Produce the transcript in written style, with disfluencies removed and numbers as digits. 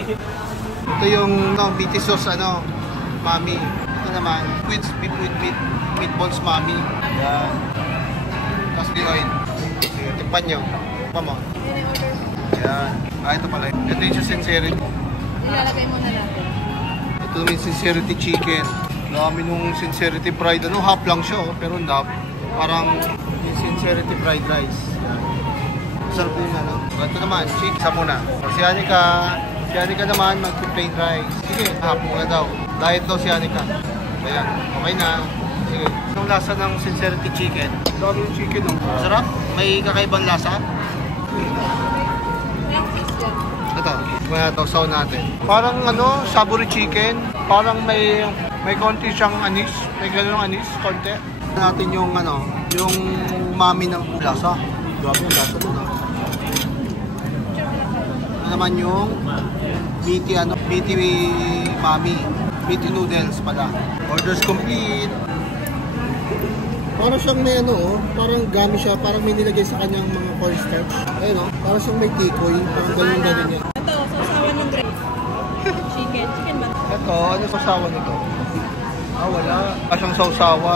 Ito yung BT sauce, mami. Ito naman, with meatballs, mami. Yan. Tapos oil. Sige, tikpan nyo. Tikpan mo. Yan. Ito pala. Ito yung sincerity. Nilalagay mo na natin. Ito naman yung sincerity chicken. Dami nung sincerity fried. Half lang siya, pero parang yung sincerity fried rice. Sarap yun, Ito naman, chick. Isa muna. Si Anika naman, mag-plain rice. Sige, half muna daw. Diet daw si Anika. Ayan, okay na. Sige. Anong lasa ng sincerity chicken? Dami yung chicken, Sarap? May kakaibang lasa? Ito, sausaw natin. Parang saburi chicken. Parang may konti siyang anis. May ganun anis, konti. Natin yung yung mami ng lasa. Grabe yung lasa doon, naman yung BT mami. BT noodles pala. Orders complete. Parang siyang may parang gami siya, parang may nilagay sa kanyang mga cornstarch. Ayun parang siyang may tikoy, parang ganun yan. Ito, sausawan ng gravy. Chicken ba? Ito, ano sausawan nito? Wala. Siyang sausawa.